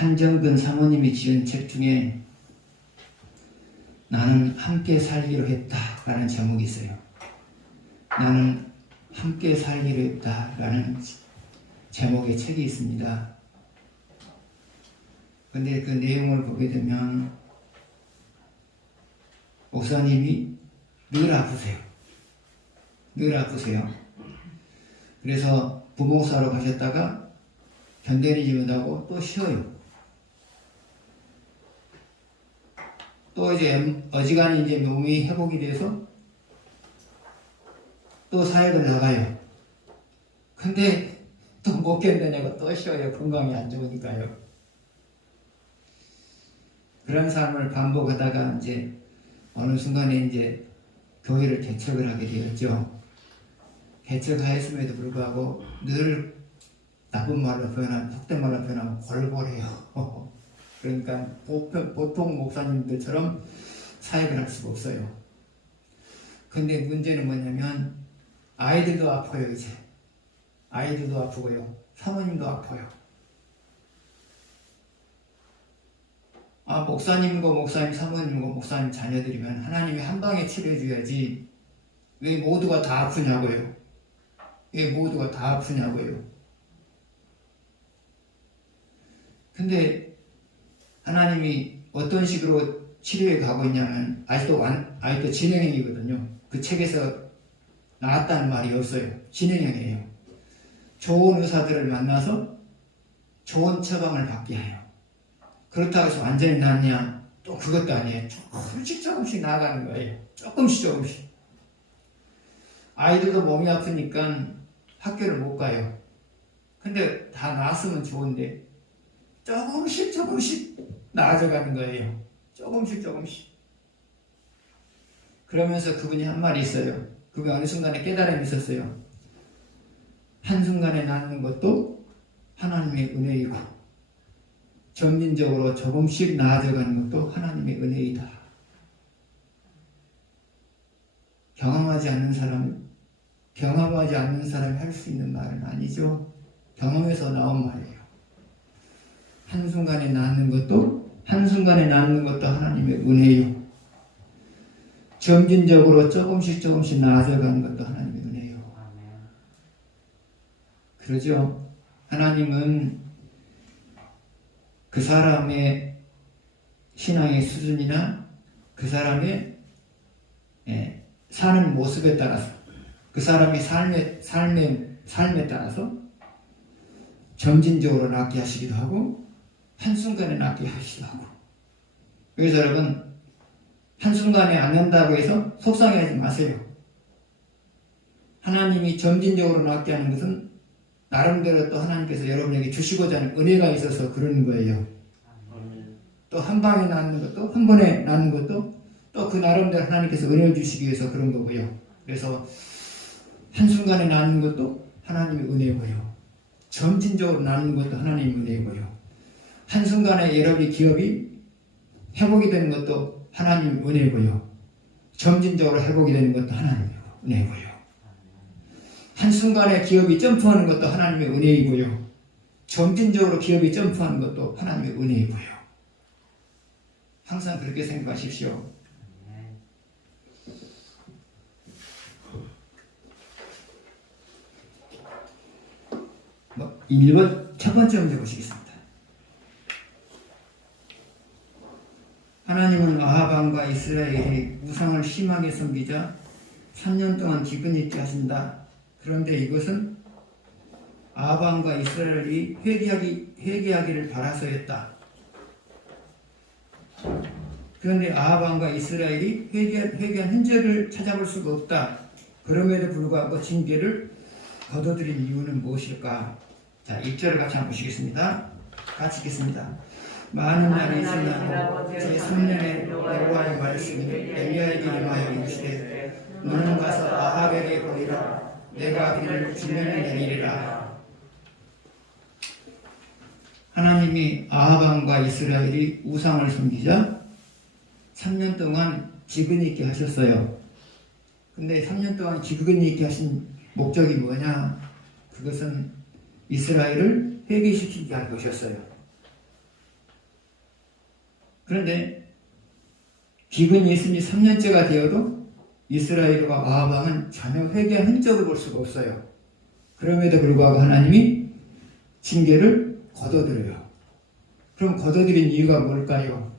한정근 사모님이 지은 책 중에 나는 함께 살기로 했다라는 제목이 있어요. 나는 함께 살기로 했다라는 제목의 책이 있습니다. 근데 그 내용을 보게 되면 목사님이 늘 아프세요. 늘 아프세요. 그래서 부목사로 가셨다가 견뎌내지 못하고 또 쉬어요. 또 이제 어지간히 이제 몸이 회복이 돼서 또 사역을 나가요. 근데 또 못 견뎌내고 또 쉬어요. 건강이 안 좋으니까요. 그런 삶을 반복하다가 이제 어느 순간에 이제 교회를 개척을 하게 되었죠. 개척하였음에도 불구하고 늘 나쁜 말로 표현하면, 속된 말로 표현하면 골골해요. 그러니까 보통 목사님들처럼 사역을 할 수가 없어요. 근데 문제는 뭐냐면 아이들도 아파요. 이제 아이들도 아프고요. 사모님도 아파요. 목사님과 목사님, 사모님과 목사님 자녀들이면 하나님이 한 방에 치료해줘야지 왜 모두가 다 아프냐고요. 왜 모두가 다 아프냐고요. 근데 하나님이 어떤 식으로 치료해 가고 있냐면 아직도 진행형이거든요. 그 책에서 나왔다는 말이 없어요. 진행형이에요. 좋은 의사들을 만나서 좋은 처방을 받게 해요. 그렇다고 해서 완전히 낫냐? 또 그것도 아니에요. 조금씩 나아가는 거예요. 조금씩. 아이들도 몸이 아프니까 학교를 못 가요. 근데 다 나았으면 좋은데 조금씩 나아져가는 거예요. 조금씩. 그러면서 그분이 한 말이 있어요. 그분이 어느 순간에 깨달음이 있었어요. 한순간에 낫는 것도 하나님의 은혜이고 점진적으로 조금씩 나아져가는 것도 하나님의 은혜이다. 경험하지 않는 사람이 할 수 있는 말은 아니죠. 경험에서 나온 말이에요. 한순간에 낫는 것도 하나님의 은혜요. 점진적으로 조금씩 나아져가는 것도 하나님의 은혜요. 그러죠. 하나님은 그 사람의 신앙의 수준이나 그 사람의 사는 모습에 따라서, 그 사람의 삶에 따라서 점진적으로 낫게 하시기도 하고 한순간에 낫게 하시기도 하고. 그래서 여러분, 한순간에 안 난다고 해서 속상해하지 마세요. 하나님이 점진적으로 낫게 하는 것은 나름대로 또 하나님께서 여러분에게 주시고자 하는 은혜가 있어서 그러는 거예요. 또 한 방에 낫는 것도, 한 번에 낫는 것도 또 그 나름대로 하나님께서 은혜를 주시기 위해서 그런 거고요. 그래서 한순간에 낫는 것도 하나님의 은혜고요. 점진적으로 낫는 것도 하나님의 은혜고요. 한순간에 여러분의 기업이 회복이 되는 것도 하나님의 은혜고요. 점진적으로 회복이 되는 것도 하나님의 은혜고요. 한순간에 기업이 점프하는 것도 하나님의 은혜이고요. 점진적으로 기업이 점프하는 것도 하나님의 은혜이고요. 항상 그렇게 생각하십시오. 1번 첫 번째 문제 보시겠습니다. 하나님은 아합 왕과 이스라엘이 우상을 심하게 섬기자 3년 동안 기근 있게 하신다. 그런데 이것은 아합 왕과 이스라엘이 회개하기를 바라서였다. 그런데 아합 왕과 이스라엘이 회개한 흔적을 찾아볼 수가 없다. 그럼에도 불구하고 징계를 거둬들인 이유는 무엇일까? 자, 1절을 같이 한번 보시겠습니다. 같이 읽겠습니다. 많은 날이 지나고 제3년에 여호와의 말씀이 엘리야에게 임하여 이르시되 너는 가서 아합에게 보이라. 내가 그를 지면에 내리리라. 하나님이 아합 왕과 이스라엘이 우상을 섬기자 3년 동안 기근이 있게 하셨어요. 근데 3년 동안 기근이 있게 하신 목적이 뭐냐? 그것은 이스라엘을 회개시키게 할 것이었어요. 그런데 기근이 있은 지 3년째가 되어도 이스라엘과 아합 왕은 전혀 회개한 흔적을 볼 수가 없어요. 그럼에도 불구하고 하나님이 징계를 거둬들여요. 그럼 거둬들인 이유가 뭘까요?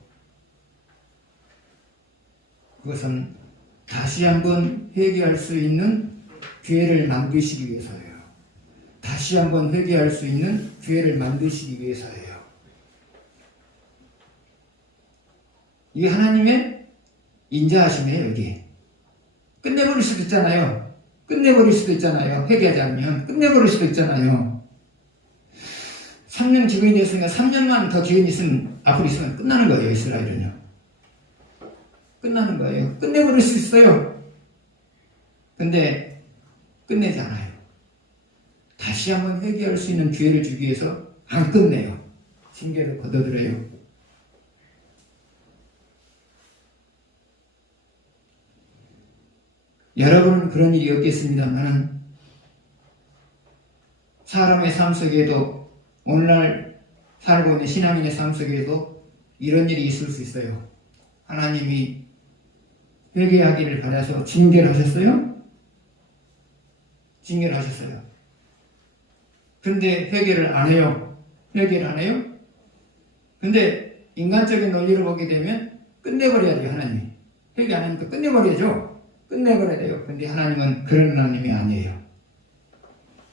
그것은 다시 한번 회개할 수 있는 기회를 만드시기 위해서예요. 다시 한번 회개할 수 있는 기회를 만드시기 위해서예요. 이게 하나님의 인자하심이에요. 여기 끝내버릴 수도 있잖아요. 끝내버릴 수도 있잖아요. 회개하지 않으면 끝내버릴 수도 있잖아요. 3년 기근이 됐으니까 3년만 더 기근이 있으면 앞으로 있으면 끝나는 거예요. 이스라엘은요. 끝나는 거예요. 끝내버릴 수 있어요. 근데 끝내지 않아요. 다시 한번 회개할 수 있는 기회를 주기 위해서 안 끝내요. 징계를 거둬들여요. 여러분은 그런 일이 없겠습니다만 사람의 삶 속에도 오늘날 살고 있는 신앙인의 삶 속에도 이런 일이 있을 수 있어요. 하나님이 회개하기를 바라서 징계를 하셨어요? 징계를 하셨어요. 근데 회개를 안 해요. 회개를 안 해요? 근데 인간적인 논리를 보게 되면 끝내버려야 돼요. 하나님이. 회개 안 하니까 끝내버려야죠. 끝내버려야 돼요. 근데 하나님은 그런 하나님이 아니에요.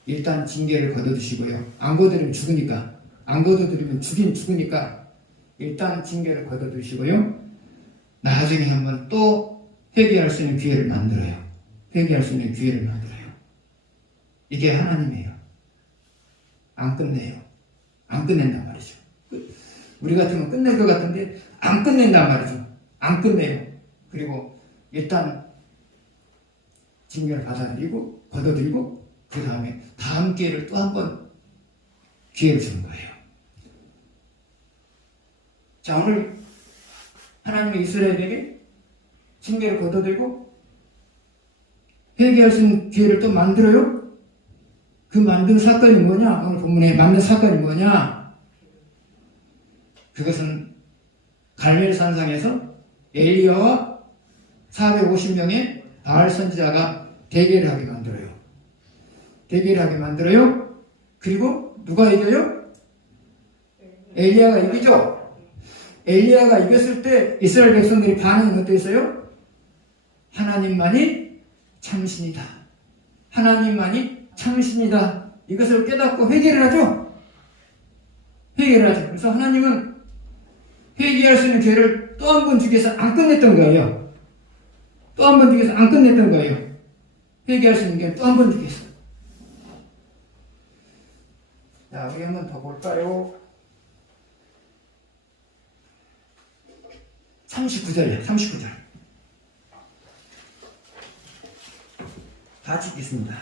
일단 징계를 거둬두시고요. 안 거둬들이면 죽으니까. 안 거둬들이면 죽으니까 일단 징계를 거둬두시고요. 나중에 한번 또 회개할 수 있는 기회를 만들어요. 회개할 수 있는 기회를 만들어요. 이게 하나님이에요. 안 끝내요. 안 끝낸단 말이죠. 우리 같으면 끝낼 것 같은데 안 끝낸단 말이죠. 안 끝내요. 그리고 일단 징계를 받아들이고 거둬들이고 그 다음에 다음 기회를 또 한 번 기회를 주는 거예요. 자, 오늘 하나님의 이스라엘에게 징계를 거둬들이고 회개할 수 있는 기회를 또 만들어요. 그 만든 사건이 뭐냐? 오늘 본문에 만든 사건이 뭐냐? 그것은 갈멜 산상에서 엘리야와 450명의 바알 선지자가 대결을 하게 만들어요. 대결을 하게 만들어요. 그리고 누가 이겨요? 엘리야가 이기죠. 엘리야가 이겼을 때 이스라엘 백성들이 반응이 어땠어요? 하나님만이 참신이다. 하나님만이 참신이다. 이것을 깨닫고 회개를 하죠. 회개를 하죠. 그래서 하나님은 회개할 수 있는 기회를 또 한 번 주기 위해서 안 끝냈던 거예요. 또 한 번 주기 위해서 안 끝냈던 거예요. 회개할 수 있는 기회를 또 한 번 주기 위해서. 자, 우리 한 번 더 볼까요? 39절이에요. 39절. 같이 읽겠습니다.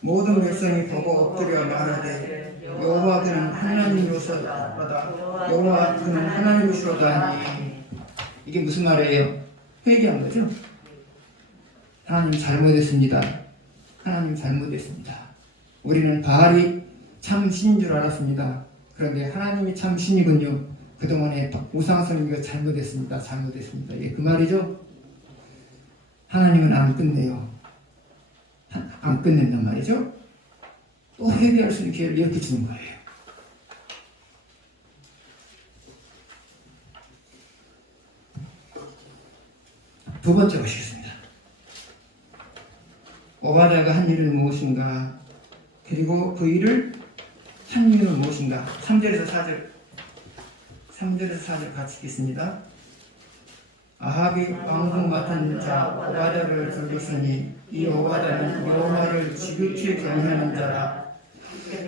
모든 백성이 보고 엎드려 말하되 여호와 그는 하나님이로서다. 여호와 그는 하나님이시로다 하니. 이게 무슨 말이에요? 회개한 거죠? 하나님 잘못했습니다. 하나님 잘못했습니다. 우리는 바알이 참 신인 줄 알았습니다. 그런데 하나님이 참 신이군요. 그동안에 우상스러운 거 잘못했습니다. 잘못했습니다. 예, 그 말이죠. 하나님은 안 끝내요. 안 끝낸단 말이죠. 또 회개할 수 있는 기회를 이렇게 주는 거예요. 두 번째 보시겠습니다. 오바댜가 한 일은 무엇인가? 그리고 그 일을 한 이유는 무엇인가? 3절에서 4절 같이 읽겠습니다. 아합이 왕궁 맡은 자 오바댜를 들었으니 이 오바댜는 여호와를 지극히 경외하는 자라.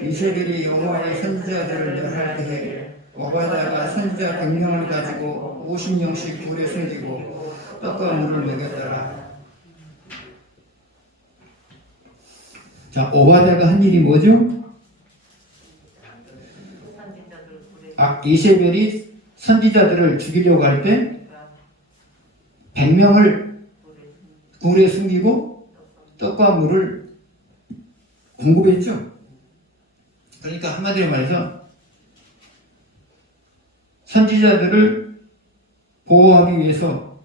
이세벨이 여호와의 선지자들을 멸할 때에 오바댜가 선지자 100명을 가지고 50명씩 굴에 숨기고 떡과 물을 먹였더라. 자, 오바댜가 한 일이 뭐죠? 이세벨이 선지자들을 죽이려고 할 때 100명을 굴에 숨기고 떡과 물을 공급했죠. 그러니까 한마디로 말해서 선지자들을 보호하기 위해서,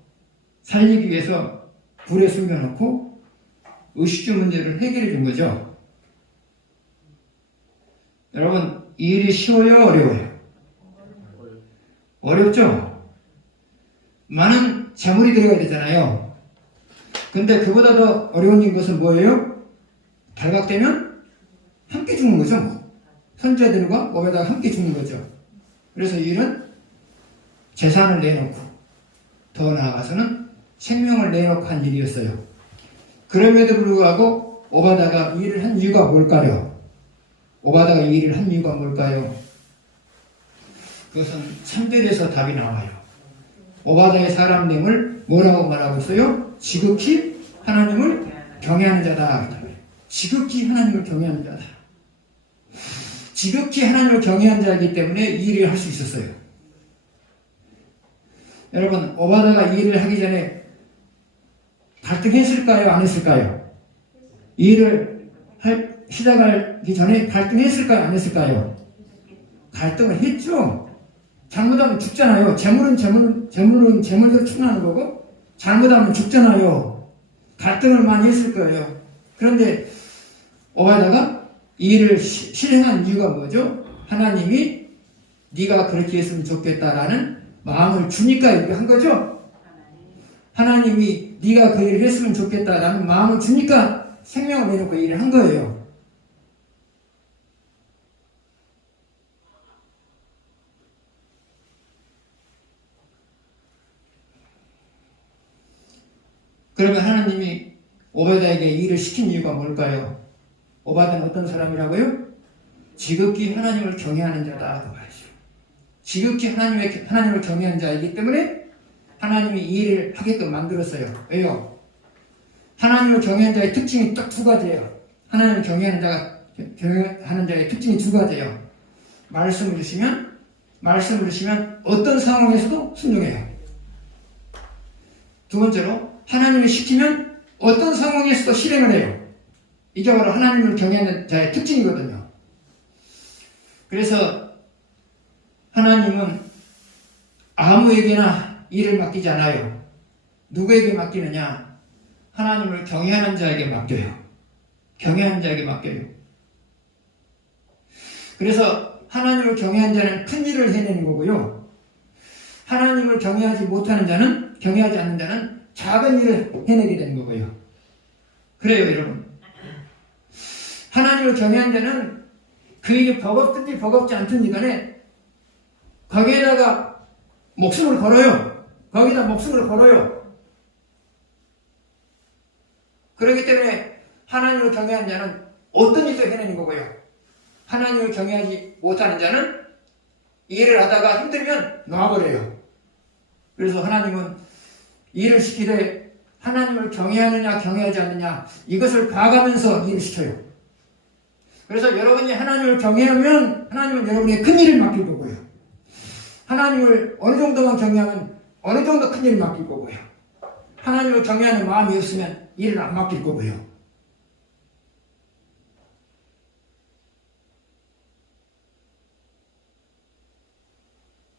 살리기 위해서 불에 숨겨놓고 의식주 문제를 해결해 준 거죠. 여러분, 이 일이 쉬워요? 어려워요? 어렵죠? 많은 재물이 들어가야 되잖아요. 근데 그보다 더 어려운 것은 뭐예요? 발각되면 함께 죽는 거죠. 뭐. 선지자들과 몸에다가 함께 죽는 거죠. 그래서 이 일은 재산을 내놓고 더 나아가서는 생명을 내놓고 한 일이었어요. 그럼에도 불구하고 오바다가 이 일을 한 이유가 뭘까요? 오바다가 이 일을 한 이유가 뭘까요? 그것은 3절에서 답이 나와요. 오바다의 사람됨을 뭐라고 말하고 있어요? 지극히 하나님을 경외하는 자다. 지극히 하나님을 경외하는 자다. 지극히 하나님을 경외하는 자이기 때문에 이 일을 할 수 있었어요. 여러분, 오바다가 이 일을 하기 전에 갈등했을까요? 안 했을까요? 이 일을 시작하기 전에 갈등했을까요? 안 했을까요? 갈등을 했죠. 잘못하면 죽잖아요. 재물은 재물대로 충나는 거고, 잘못하면 죽잖아요. 갈등을 많이 했을 거예요. 그런데 오바다가 이 일을 실행한 이유가 뭐죠? 하나님이 네가 그렇게 했으면 좋겠다라는 마음을 주니까 이렇게 한 거죠. 하나님이 네가 그 일을 했으면 좋겠다라는 마음을 주니까 생명을 내놓고 이 일을 한 거예요. 그러면 하나님이 오바다에게 이 일을 시킨 이유가 뭘까요? 오바다는 어떤 사람이라고요? 지극히 하나님을 경외하는 자다. 그 말이죠. 지극히 하나님을 경외하는 자이기 때문에 하나님이 이 일을 하게끔 만들었어요. 왜요? 하나님을 경외하는 자의 특징이 딱 두 가지예요. 하나님을 경외하는 자의 특징이 두 가지예요. 말씀을 주시면 어떤 상황에서도 순종해요. 두 번째로 하나님을 시키면 어떤 상황에서도 실행을 해요. 이게 바로 하나님을 경외하는 자의 특징이거든요. 그래서 하나님은 아무에게나 일을 맡기지 않아요. 누구에게 맡기느냐? 하나님을 경외하는 자에게 맡겨요. 경외하는 자에게 맡겨요. 그래서 하나님을 경외하는 자는 큰 일을 해내는 거고요. 하나님을 경외하지 않는 자는 작은 일을 해내게 되는 거고요. 그래요, 여러분. 하나님을 경외하는 자는 그 일이 버겁든지 버겁지 않든지 간에 거기에다가 목숨을 걸어요. 거기다 목숨을 걸어요. 그렇기 때문에 하나님을 경외하는 자는 어떤 일도 해내는 거고요. 하나님을 경외하지 못하는 자는 일을 하다가 힘들면 놔버려요. 그래서 하나님은 일을 시키되 하나님을 경외하느냐 경외하지 않느냐 이것을 봐가면서 일을 시켜요. 그래서 여러분이 하나님을 경외하면 하나님은 여러분에게 큰 일을 맡길 거고요. 하나님을 어느 정도만 경외하면 어느 정도 큰 일을 맡길 거고요. 하나님을 경외하는 마음이 없으면 일을 안 맡길 거고요.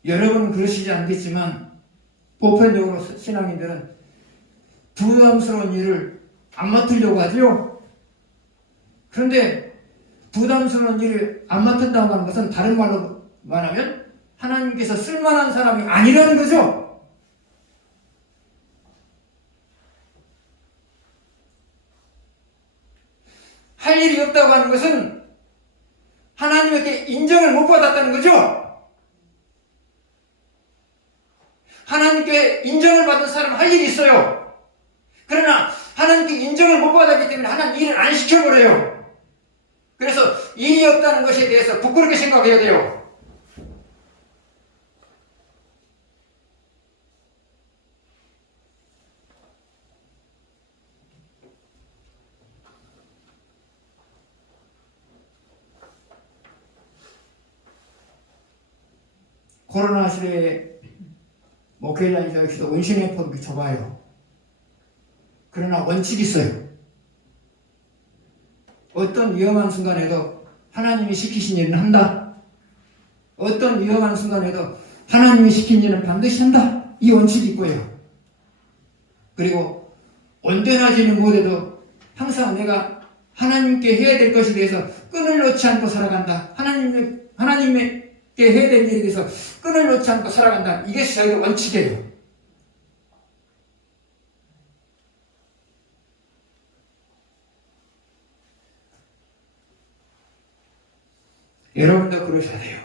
여러분은 그러시지 않겠지만 보편적으로 신앙인들은 부담스러운 일을 안 맡으려고 하죠. 그런데 부담스러운 일을 안 맡는다고 하는 것은 다른 말로 말하면 하나님께서 쓸만한 사람이 아니라는 거죠. 할 일이 없다고 하는 것은 하나님에게 인정을 못 받았다는 거죠. 하나님께 인정을 받은 사람은 할 일이 있어요. 그러나 하나님께 인정을 못 받았기 때문에 하나님 일을 안 시켜버려요. 그래서 일이 없다는 것에 대해서 부끄럽게 생각해야 돼요. 코로나 시대에 목회자이자 역시도 원신의 폭이 좁아요. 그러나 원칙이 있어요. 어떤 위험한 순간에도 하나님이 시키신 일은 한다. 어떤 위험한 순간에도 하나님이 시킨 일은 반드시 한다. 이 원칙이 있고요. 그리고 온전하지는 못해도 항상 내가 하나님께 해야 될 것에 대해서 끈을 놓지 않고 살아간다. 하나님께 해야 될 일에 대해서 끈을 놓지 않고 살아간다. 이것이 저희의 원칙이에요. 여러분도 그러셔야 돼요.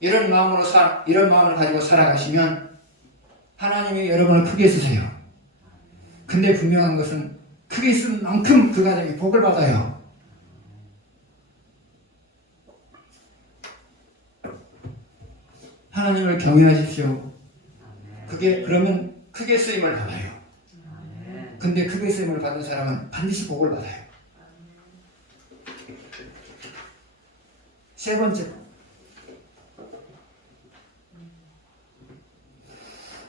이런 마음을 가지고 살아가시면 하나님이 여러분을 크게 쓰세요. 근데 분명한 것은 크게 쓴 만큼 그 가정이 복을 받아요. 하나님을 경외하십시오. 그러면 크게 쓰임을 받아요. 근데 크게 쓰임을 받은 사람은 반드시 복을 받아요. 세 번째,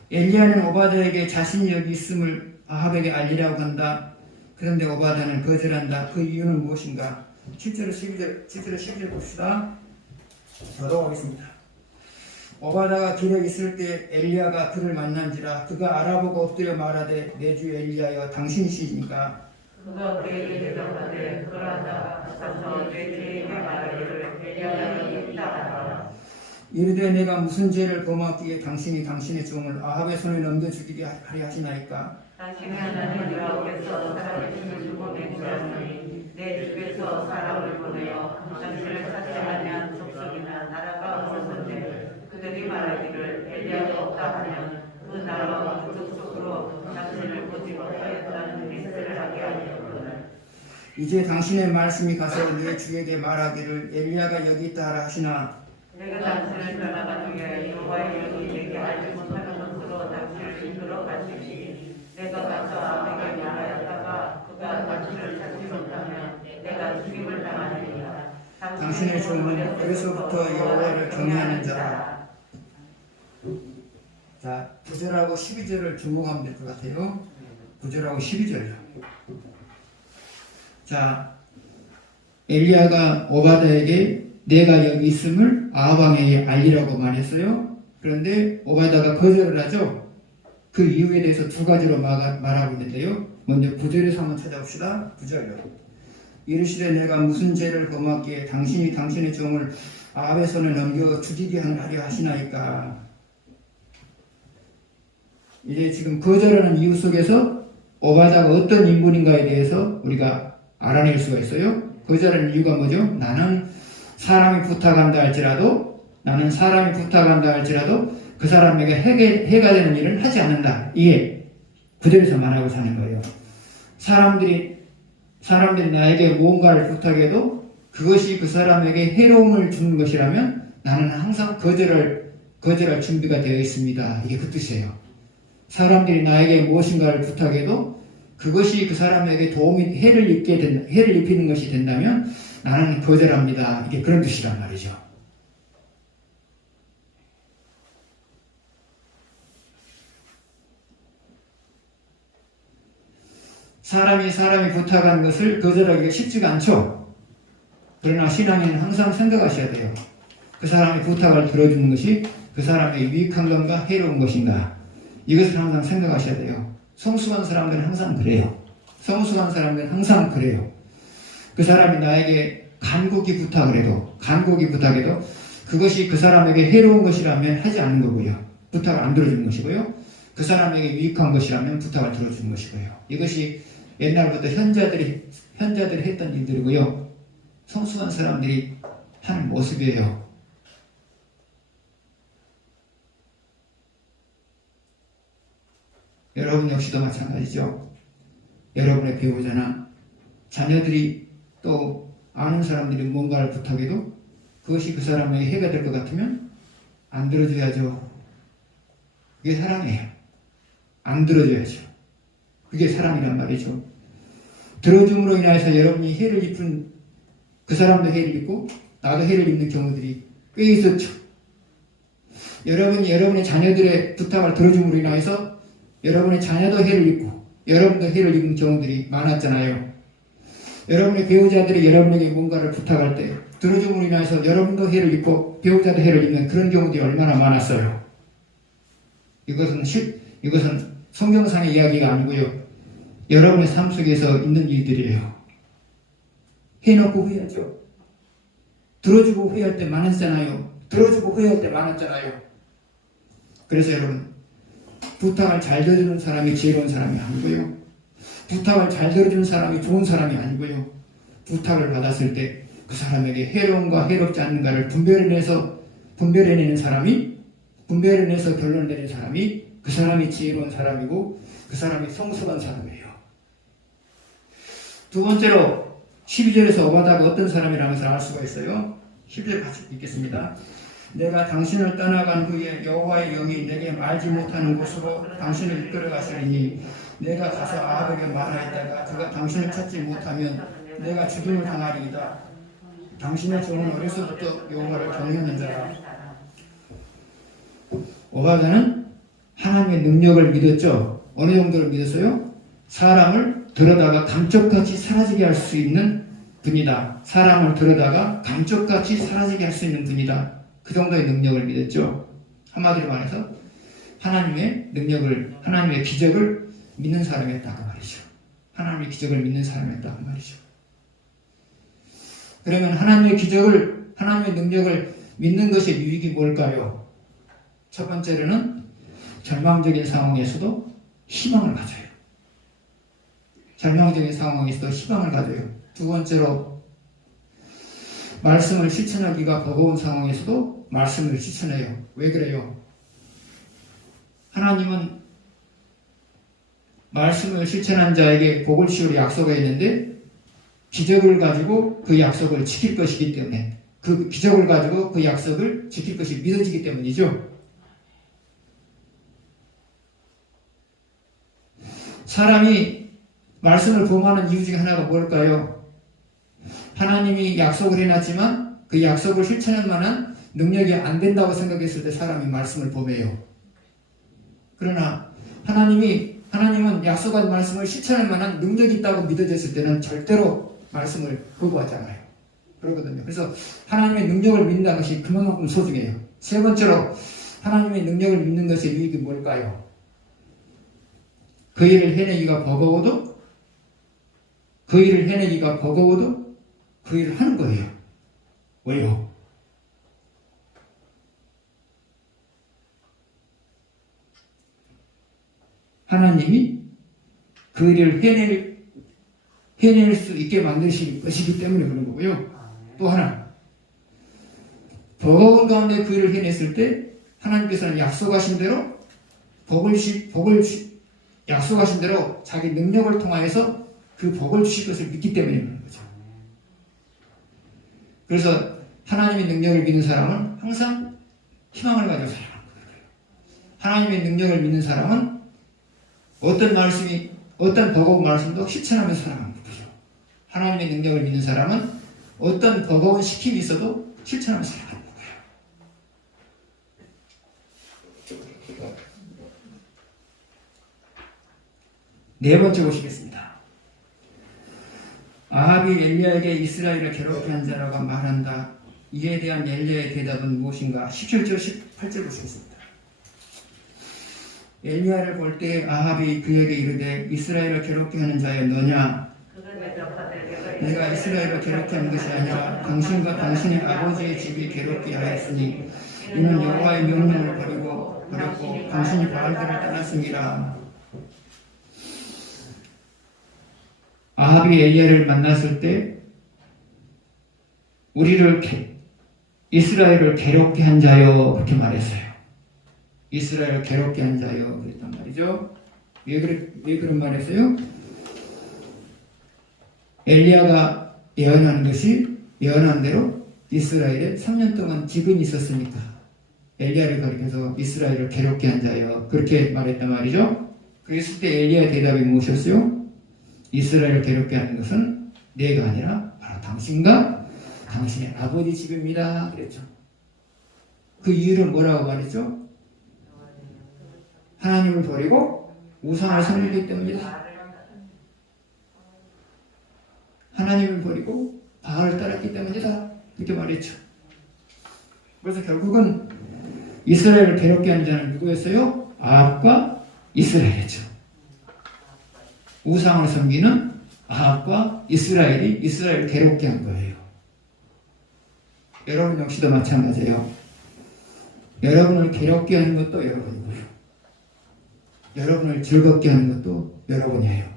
엘리야는 오바댜에게 자신이 여기 있음을 아합에게 알리라고 한다. 그런데 오바댜는 거절한다. 그 이유는 무엇인가? 7절 12절 봅시다. 저도 하겠습니다. 오바댜가 길에 있을 때 엘리야가 그를 만난지라. 그가 알아보고 엎드려 말하되 내 주 엘리야여 당신이시니까. 그가 그에게 대답하되 그러하다 가서 내 주에게 말하기를 엘리야가 여기 있다 하라. 이르되 내가 무슨 죄를 범하기에 당신이 당신의 종을 아합의 손에 넘겨주기게 하려 하시나이까? 당신이 하나님 여호와께서 사람을 주고 맹세하노니 내 주께서 사람을 보내어 당신을 찾지 아니한 족속이나 나라가 없었는데 그들이 말하기를 엘리야가 없다 하면 그 나라와 그 족속으로 당신을 보지 못하였다는 맹세를 하게 하였거늘. 이제 당신의 말씀이 가서 내 주에게 말하기를 엘리야가 여기 있다 하라 하시나. 내가 당신을 변화가 중에 여호와의 영이 내게 알지 못하는 곳으로 당신을 이끌어 가시니 내가 가서 아합에게 말하였다가 그가 당신을 찾지 못하면 내가 죽임을 당하리라. 당신의 종은 그래서부터 여호와를 경외하는 자라. 자, 9절하고 12절을 주목하면 될 것 같아요. 9절하고 12절이요. 자, 엘리야가 오바댜에게 내가 여기 있음을 아합 왕에게 알리라고 말했어요. 그런데 오바댜가 거절을 하죠. 그 이유에 대해서 두 가지로 말하고 있는데요. 먼저 9절에서 한번 찾아봅시다. 9절요. 이르시되 내가 무슨 죄를 범하기에 당신이 당신의 종을 아합의 손에 넘겨 죽이게 하려 하시나이까. 이제 지금 거절하는 이유 속에서 오바댜가 어떤 인물인가에 대해서 우리가 알아낼 수가 있어요. 거절하는 이유가 뭐죠? 나는 사람이 부탁한다 할지라도 그 사람에게 해가 되는 일을 하지 않는다. 이게 그대로서 말하고 사는 거예요. 사람들이 나에게 무언가를 부탁해도 그것이 그 사람에게 해로움을 주는 것이라면 나는 항상 거절할 준비가 되어 있습니다. 이게 그 뜻이에요. 사람들이 나에게 무엇인가를 부탁해도 그것이 그 사람에게 해를 입히는 것이 된다면 나는 거절합니다. 이게 그런 뜻이란 말이죠. 사람이 부탁한 것을 거절하기가 쉽지가 않죠. 그러나 신앙인은 항상 생각하셔야 돼요. 그 사람의 부탁을 들어주는 것이 그 사람에게 유익한 건가 해로운 것인가. 이것을 항상 생각하셔야 돼요. 성숙한 사람들은 항상 그래요. 그 사람이 나에게 간곡히 부탁해도 그것이 그 사람에게 해로운 것이라면 하지 않는 거고요. 부탁을 안 들어주는 것이고요. 그 사람에게 유익한 것이라면 부탁을 들어주는 것이고요. 이것이 옛날부터 현자들이 했던 일들이고요. 성숙한 사람들이 하는 모습이에요. 여러분 역시도 마찬가지죠. 여러분의 배우자나 자녀들이 또 아는 사람들이 뭔가를 부탁해도 그것이 그 사람에게 해가 될 것 같으면 안 들어줘야죠. 그게 사랑이에요. 안 들어줘야죠. 그게 사랑이란 말이죠. 들어줌으로 인해서 여러분이 해를 입은 그 사람도 해를 입고 나도 해를 입는 경우들이 꽤 있었죠. 여러분이 여러분의 자녀들의 부탁을 들어줌으로 인해서 여러분의 자녀도 해를 입고 여러분도 해를 입는 경우들이 많았잖아요. 여러분의 배우자들이 여러분에게 뭔가를 부탁할 때 들어줌으로 인해서 여러분도 해를 입고 배우자도 해를 입는 그런 경우들이 얼마나 많았어요. 이것은 성경상의 이야기가 아니고요. 여러분의 삶 속에서 있는 일들이에요. 해놓고 후회하죠. 들어주고 후회할 때 많았잖아요. 들어주고 후회할 때 많았잖아요. 그래서 여러분, 부탁을 잘 들어주는 사람이 지혜로운 사람이 아니고요. 부탁을 잘 들어주는 사람이 좋은 사람이 아니고요. 부탁을 받았을 때 그 사람에게 해로운가 해롭지 않은가를 분별해내서 결론을 내는 사람이 그 사람이 지혜로운 사람이고 그 사람이 성숙한 사람이에요. 두 번째로 12절에서 오바다가 어떤 사람이라는 것을 알 수가 있어요. 12절 같이 읽겠습니다. 내가 당신을 떠나간 후에 여호와의 영이 내게 말지 못하는 곳으로 당신을 이끌어 가시리니 내가 가서 아합에게 말하였다가 그가 당신을 찾지 못하면 내가 죽임을 당하리이다. 당신의 종은 어려서부터 여호와를 경외하는 자라. 오바다는 하나님의 능력을 믿었죠. 어느 정도를 믿었어요? 사람을 들여다가 감쪽같이 사라지게 할 수 있는 분이다. 사람을 들여다가 감쪽같이 사라지게 할 수 있는 분이다. 그 정도의 능력을 믿었죠. 한마디로 말해서 하나님의 능력을, 하나님의 기적을 믿는 사람이었다 그 말이죠. 하나님의 기적을 믿는 사람이었다 그 말이죠. 그러면 하나님의 기적을, 하나님의 능력을 믿는 것의 유익이 뭘까요? 첫 번째로는 절망적인 상황에서도 희망을 가져요. 절망적인 상황에서도 희망을 가져요. 두 번째로 말씀을 실천하기가 버거운 상황에서도 말씀을 실천해요. 왜 그래요? 하나님은 말씀을 실천한 자에게 복을 주시기로 약속했는데 기적을 가지고 그 약속을 지킬 것이기 때문에, 그 기적을 가지고 그 약속을 지킬 것이 믿어지기 때문이죠. 사람이 말씀을 범하는 이유 중에 하나가 뭘까요? 하나님이 약속을 해놨지만 그 약속을 실천할 만한 능력이 안 된다고 생각했을 때 사람이 말씀을 범해요. 그러나 하나님은 약속한 말씀을 실천할 만한 능력이 있다고 믿어졌을 때는 절대로 말씀을 거부하잖아요. 그러거든요. 그래서 하나님의 능력을 믿는다는 것이 그만큼 소중해요. 세 번째로 하나님의 능력을 믿는 것의 유익이 뭘까요? 그 일을 해내기가 버거워도 그 일을 하는 거예요. 왜요? 하나님이 그 일을 해낼 수 있게 만드실 것이기 때문에 그런 거고요. 또 하나, 버거운 가운데 그 일을 해냈을 때 하나님께서는 약속하신 대로 약속하신 대로 자기 능력을 통하여서 그 복을 주실 것을 믿기 때문에 그런 거죠. 그래서 하나님의 능력을 믿는 사람은 항상 희망을 가지고 살아가는 거예요. 하나님의 능력을 믿는 사람은 어떤 버거운 말씀도 실천하면서 살아가는 거죠. 하나님의 능력을 믿는 사람은 어떤 버거운 시킴이 있어도 실천하면서 살아가는 거예요. 네 번째 보시겠습니다. 아합이 엘리야에게 이스라엘을 괴롭게 한 자라고 말한다. 이에 대한 엘리야의 대답은 무엇인가? 17절, 18절 보시겠습니다. 엘리야를 볼 때 아합이 그에게 이르되 이스라엘을 괴롭게 하는 자여 너냐? 내가 이스라엘을 괴롭게 하는 것이 아니라 당신과 당신의 아버지의 집이 괴롭게 하였으니 이는 여호와의 명령을 버렸고 당신이 바알들을 떠났습니다. 아합이 엘리야를 만났을 때 이스라엘을 괴롭게 한 자여 그렇게 말했어요. 이스라엘을 괴롭게 한 자여 그랬단 말이죠. 왜 그런 말했어요? 엘리야가 예언한 대로 이스라엘에 3년 동안 기근이 있었으니까 엘리야를 가리켜서 이스라엘을 괴롭게 한 자여 그렇게 말했단 말이죠. 그랬을 때 엘리야의 대답이 무엇이었어요? 이스라엘을 괴롭게 하는 것은 내가 아니라 바로 당신과 당신의 아버지 집입니다. 그랬죠. 그 이유는 뭐라고 말했죠? 하나님을 버리고 우상을 섬기기 때문이다. 하나님을 버리고 바알을 따랐기 때문이다. 그렇게 말했죠. 그래서 결국은 이스라엘을 괴롭게 하는 자는 누구였어요? 아합과 이스라엘이었죠. 우상을 섬기는 아합과 이스라엘이 이스라엘을 괴롭게 한 거예요. 여러분 역시도 마찬가지예요. 여러분을 괴롭게 하는 것도 여러분이고요. 여러분을 즐겁게 하는 것도 여러분이에요.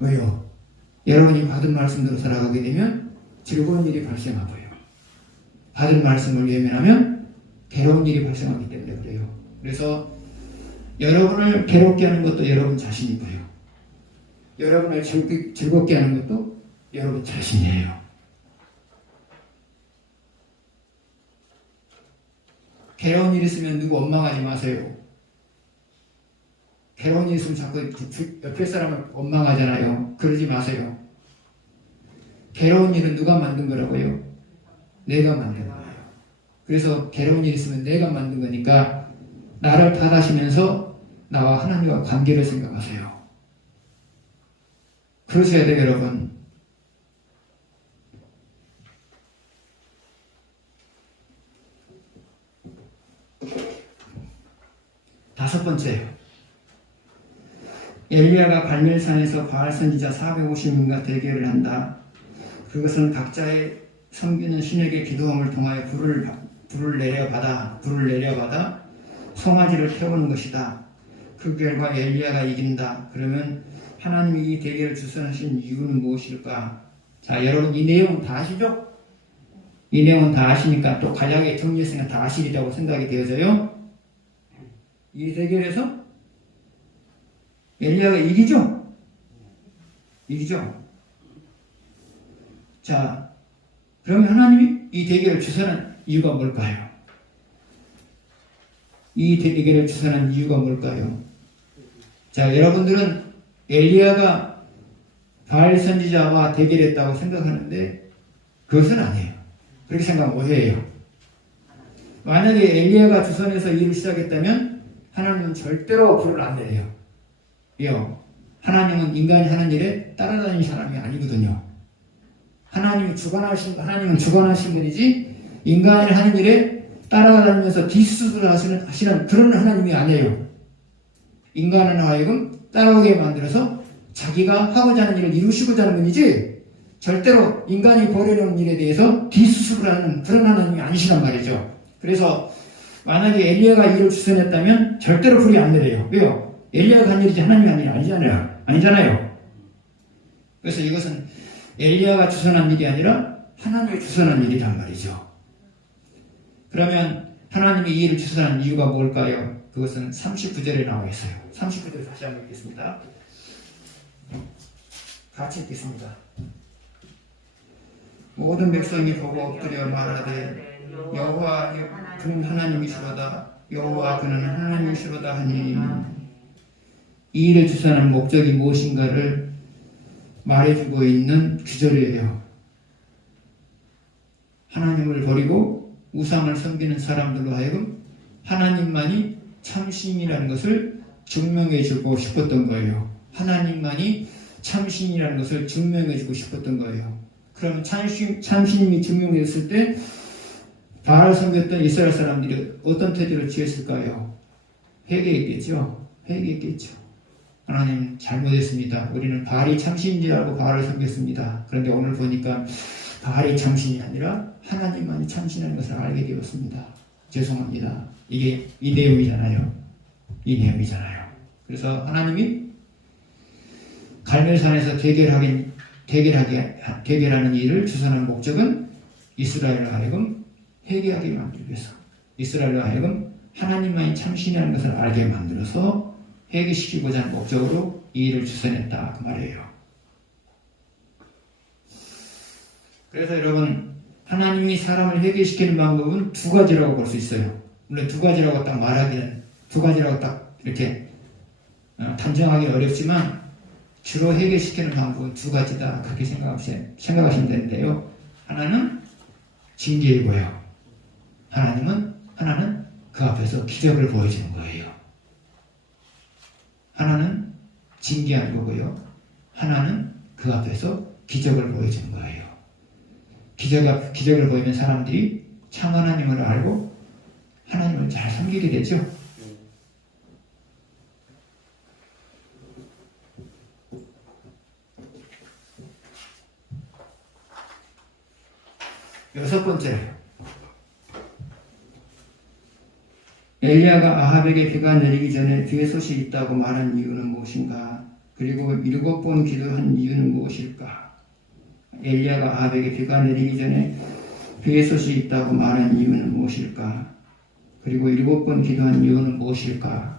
왜요? 여러분이 받은 말씀대로 살아가게 되면 즐거운 일이 발생하고요. 받은 말씀을 외면하면 괴로운 일이 발생하기 때문에 그래요. 그래서 여러분을 괴롭게 하는 것도 여러분 자신이고요. 여러분을 즐겁게 하는 것도 여러분 자신이에요. 괴로운 일 있으면 누구 원망하지 마세요. 괴로운 일 있으면 자꾸 옆에 사람을 원망하잖아요. 그러지 마세요. 괴로운 일은 누가 만든 거라고요? 내가 만든 거예요. 그래서 괴로운 일 있으면 내가 만든 거니까 나를 탓하시면서 나와 하나님과 관계를 생각하세요. 그러셔야 돼요, 여러분. 다섯 번째, 엘리야가 갈멜산에서 바알 선지자 450명과 대결을 한다. 그것은 각자의 섬기는 신에게 기도함을 통하여 불을 내려받아 송아지를 태우는 것이다. 그 결과 엘리야가 이긴다. 그러면 하나님이 이 대결을 주선하신 이유는 무엇일까? 자, 여러분 이 내용 다 아시죠? 이 내용은 다 아시니까 또 간략하게 정리했으니까 다 아시리라고 생각이 되어져요. 이 대결에서 엘리야가 이기죠? 이기죠? 자, 그러면 하나님이 이 대결을 주선한 이유가 뭘까요? 이 대결을 주선한 이유가 뭘까요? 자, 여러분들은 엘리야가 바알 선지자와 대결했다고 생각하는데 그것은 아니에요. 그렇게 생각하면 오해예요. 만약에 엘리야가 주선해서 일을 시작했다면 하나님은 절대로 불을 안 내려요. 왜요? 하나님은 인간이 하는 일에 따라다니는 사람이 아니거든요. 하나님은 주관하신 분이지 인간이 하는 일에 따라다니면서 뒷수술을 하시는 그런 하나님이 아니에요. 인간은 하여금 따라오게 만들어서 자기가 하고자 하는 일을 이루시고자 하는 분이지 절대로 인간이 벌여놓은 일에 대해서 뒷수술을 하는 그런 하나님이 아니시란 말이죠. 그래서 만약에 엘리야가 일을 주선했다면 절대로 불이 안 내려요. 왜요? 엘리야가 한 일이지 하나님이 한 일이 아니잖아요. 그래서 이것은 엘리야가 주선한 일이 아니라 하나님이 주선한 일이란 말이죠. 그러면 하나님이 이 일을 주선한 이유가 뭘까요? 그것은 39절에 나와 있어요. 39절 다시 한번 읽겠습니다. 같이 읽겠습니다. 모든 백성이 보고 엎드려 말하되 여호와 그는 하나님이시로다. 여호와 그는 하나님이시로다 하니 이 일을 주선한 목적이 무엇인가를 말해주고 있는 구절이에요. 하나님을 버리고 우상을 섬기는 사람들로 하여금 하나님만이 참신이라는 것을 증명해주고 싶었던 거예요. 하나님만이 참신이라는 것을 증명해주고 싶었던 거예요. 그러면 참신이 증명됐을 때 바알 섬겼던 이스라엘 사람들이 어떤 태도를 취했을까요? 회개했겠죠. 회개했겠죠. 하나님 잘못했습니다. 우리는 바알이 참신인 줄 알고 바알을 섬겼습니다. 그런데 오늘 보니까 바알이 참신이 아니라 하나님만이 참신한 것을 알게 되었습니다. 죄송합니다. 이게 이 내용이잖아요. 이 내용이잖아요. 그래서 하나님이 갈멜산에서 대결하는 일을 주선한 목적은 이스라엘로 하여금 회개하게 만들기 위해서, 이스라엘로 하여금 하나님만이 참신이라는 것을 알게 만들어서 회개시키고자 하는 목적으로 이 일을 주선했다 그 말이에요. 그래서 여러분, 하나님이 사람을 회개시키는 방법은 두 가지라고 볼 수 있어요. 물론 두 가지라고 딱 말하기는, 두 가지라고 딱 이렇게 단정하기 어렵지만 주로 회개시키는 방법은 두 가지다 그렇게 생각하시면 되는데요. 하나는 징계이고요. 하나는 그 앞에서 기적을 보여주는 거예요. 하나는 징계하는 거고요. 하나는 그 앞에서 기적을 보여주는 거예요. 기적을 보이면 사람들이 참 하나님을 알고 하나님을 잘 섬기게 되죠. 여섯 번째, 엘리야가 아합에게 비가 내리기 전에 뒤에 소식이 있다고 말한 이유는 무엇인가? 그리고 7번 기도한 이유는 무엇일까? 엘리야가 아합에게 비가 내리기 전에 뒤에 소식이 있다고 말한 이유는 무엇일까? 그리고 7번 기도한 이유는 무엇일까?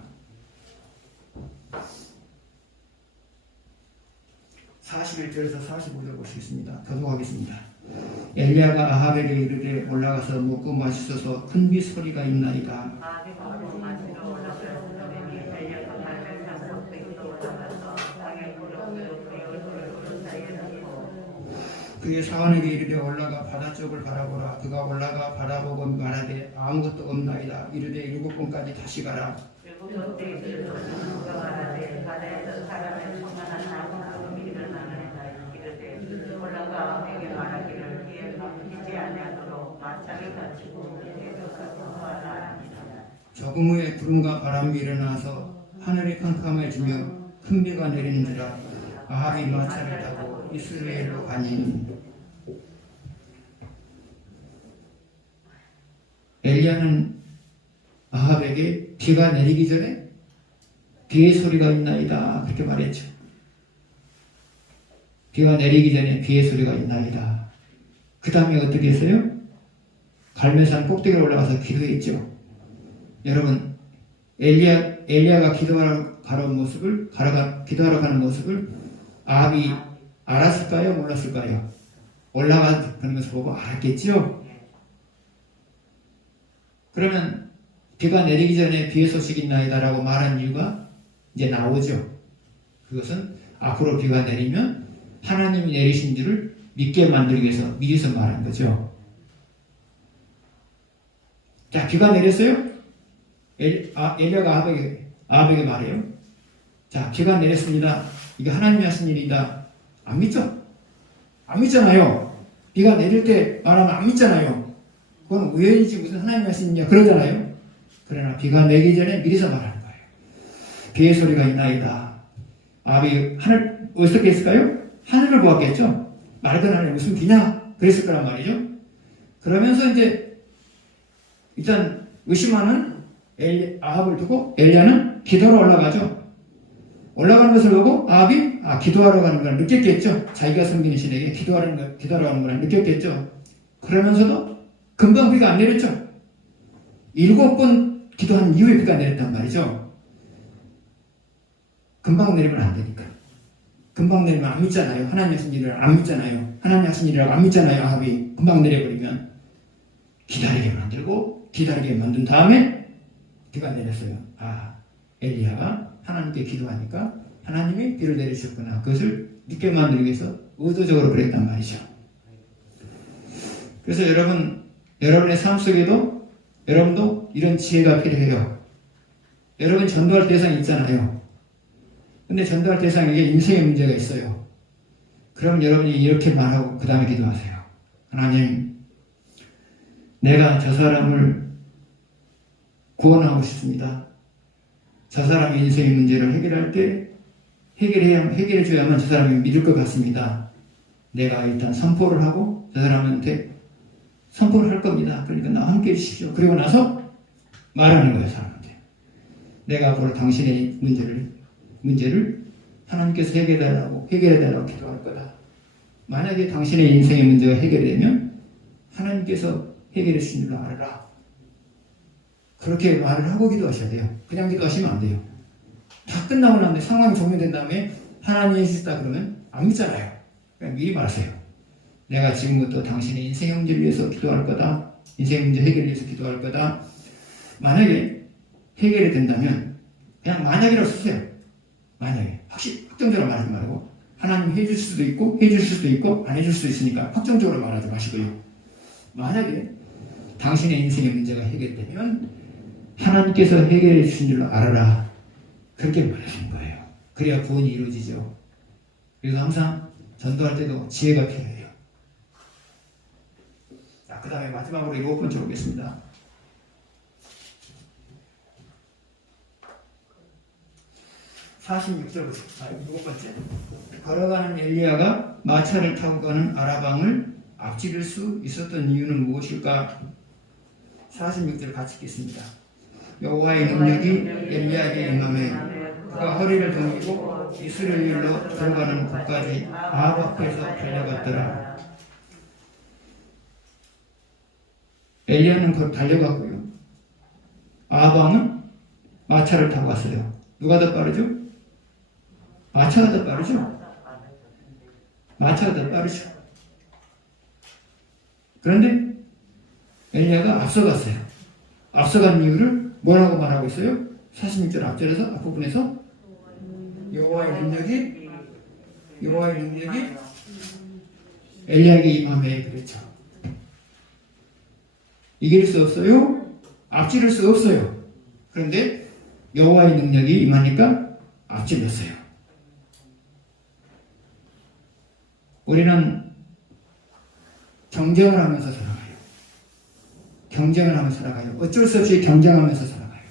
41절에서 45절 보시겠습니다. 교독하겠습니다. 엘리야가 아합에게 이르되 올라가서 먹고 마시소서 큰 비 소리가 있나이다. 아합이 먹고 마시러 올라가였으니 엘리야가 밝은 산속에서 올라가서 땅에 무릎으로 그의 얼굴을 구름 사이에 넣고 그의 사원에게 이르되 올라가 바다 쪽을 바라보라. 그가 올라가 바라보고 말하되 아무것도 없나이다. 이르되 7번까지 다시 가라. 7번째 이르러 그가 말하되 바다에서 사람의 충만한 나무나무 일어나나이다. 이르되 올라가 내게 말하기를 이에 막히지 아니하도록 마차를 갖추고 내게서 가서 조금 후에 구름과 바람이 일어나서 하늘이 캄캄해지며 큰 비가 내리는지라. 아합이 마차를 타고 이스라엘로 가니. 엘리야는 아합에게 비가 내리기 전에 비의 소리가 있나이다 그렇게 말했죠. 비가 내리기 전에 비의 소리가 있나이다. 그 다음에 어떻게 했어요? 갈멜산 꼭대기에 올라가서 기도했죠. 여러분, 엘리야가 기도하러 가는 모습을 아합이 알았을까요? 몰랐을까요? 올라가는 것을 보고 알았겠죠? 그러면 비가 내리기 전에 비의 소식이 있나이다라고 말한 이유가 이제 나오죠. 그것은 앞으로 비가 내리면 하나님이 내리신 줄을 믿게 만들기 위해서 미리서 말한 거죠. 자, 비가 내렸어요? 엘리야가 아합에게 말해요. 자, 비가 내렸습니다. 이게 하나님이 하신 일이다. 안 믿죠? 안 믿잖아요. 비가 내릴 때 말하면 안 믿잖아요. 그건 우연이지 무슨 하나님이 하신 일이냐 그러잖아요. 그러나 비가 내기 전에 미리서 말하는 거예요. 비의 소리가 있나이다. 아합이 하늘 어떻게 했을까요? 하늘을 보았겠죠. 맑은 하늘 무슨 비냐 그랬을 거란 말이죠. 그러면서 이제 일단 의심하는 아합을 두고 엘리야는 기도로 올라가죠. 올라가는 것을 보고 아합이 기도하러 가는 걸 느꼈겠죠. 자기가 섬기는 신에게 기도하러 가는 걸 느꼈겠죠. 그러면서도 금방 비가 안 내렸죠. 7번 기도한 이후에 비가 내렸단 말이죠. 금방 내리면 안 되니까. 금방 내리면 안 믿잖아요. 하나님 하신 일을 안 믿잖아요. 하나님 하신 일이라고 안 믿잖아요. 아합이 금방 내려버리면 기다리게 만들고 기다리게 만든 다음에 비가 내렸어요. 엘리야가 하나님께 기도하니까 하나님이 비를 내리셨구나. 그것을 믿게 만들기 위해서 의도적으로 그랬단 말이죠. 그래서 여러분의 삶 속에도 여러분도 이런 지혜가 필요해요. 여러분 전도할 대상이 있잖아요. 근데 전도할 대상에게 인생의 문제가 있어요. 그럼 여러분이 이렇게 말하고 그 다음에 기도하세요. 하나님, 내가 저 사람을 구원하고 싶습니다. 저 사람의 인생의 문제를 해결할 때 해결해줘야만 저 사람이 믿을 것 같습니다. 내가 일단 선포를 하고 저 사람한테 선포를 할 겁니다. 그러니까 나와 함께 해주십시오. 그리고 나서 말하는 거예요, 사람한테. 내가 앞으로 당신의 문제를 하나님께서 해결해달라고 기도할 거다. 만약에 당신의 인생의 문제가 해결되면 하나님께서 해결해 주신 줄로 알아라. 그렇게 말을 하고 기도하셔야 돼요. 그냥 기도하시면 안 돼요. 다 끝나고 나면 상황이 종료된 다음에 하나님이 해주셨다 그러면 안 믿잖아요. 그냥 미리 말하세요. 내가 지금부터 당신의 인생의 문제를 위해서 기도할 거다. 인생의 문제 해결을 위해서 기도할 거다. 만약에 해결이 된다면 그냥 만약이라고 쓰세요. 만약에 확정적으로 말하지 말고 하나님 해줄 수도 있고 해줄 수도 있고 안 해줄 수도 있으니까 확정적으로 말하지 마시고요. 만약에 당신의 인생의 문제가 해결되면 하나님께서 해결해 주신 줄로 알아라. 그렇게 말하시는 거예요. 그래야 구원이 이루어지죠. 그래서 항상 전도할 때도 지혜가 필요해요. 그 다음에 마지막으로 7번째 오겠습니다. 46절 보십시오. 7번째. 걸어가는 엘리야가 마차를 타고 가는 아라방을 앞지를 수 있었던 이유는 무엇일까? 46절 같이 읽겠습니다. 여호와의 능력이 엘리야에게 임함에 그가 허리를 동이고 이스라엘로 들어가는 곳까지 아합 앞에서 달려갔더라. 엘리야는 곧 달려갔고요. 아합 왕은 마차를 타고 갔어요. 누가 더 빠르죠? 마차가 더 빠르죠? 마차가 더 빠르죠. 그런데 엘리야가 앞서갔어요. 앞서간 이유를 뭐라고 말하고 있어요? 46절 앞절에서 앞부분에서 여호와의 능력이 엘리야에게 임함에 그랬죠. 이길 수 없어요. 앞지를 수 없어요. 그런데 여호와의 능력이 임하니까 앞질렀어요. 우리는 경쟁을 하면서 살아가요. 경쟁을 하면서 살아가요. 어쩔 수 없이 경쟁하면서 살아가요.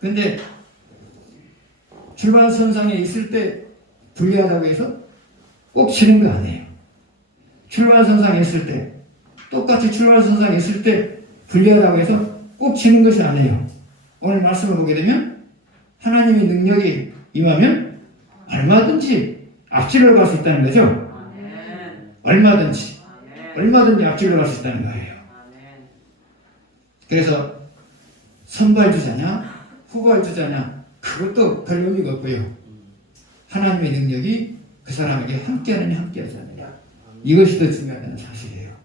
그런데 출발선상에 있을 때 불리하다고 해서 꼭 치는 거 아니에요. 출발선상에 있을 때 똑같이 출발선상에 있을 때 불리하다고 해서 꼭 치는 것이 아니에요. 오늘 말씀을 보게 되면 하나님의 능력이 임하면 얼마든지 앞질러 갈 수 있다는 거죠. 얼마든지 앞질러 갈 수 있다는 거예요. 그래서 선발주자냐 후발주자냐 그것도 별 의미가 없고요. 하나님의 능력이 그 사람에게 함께하느냐 함께하지 않느냐 이것이 더 중요하다는 사실이에요.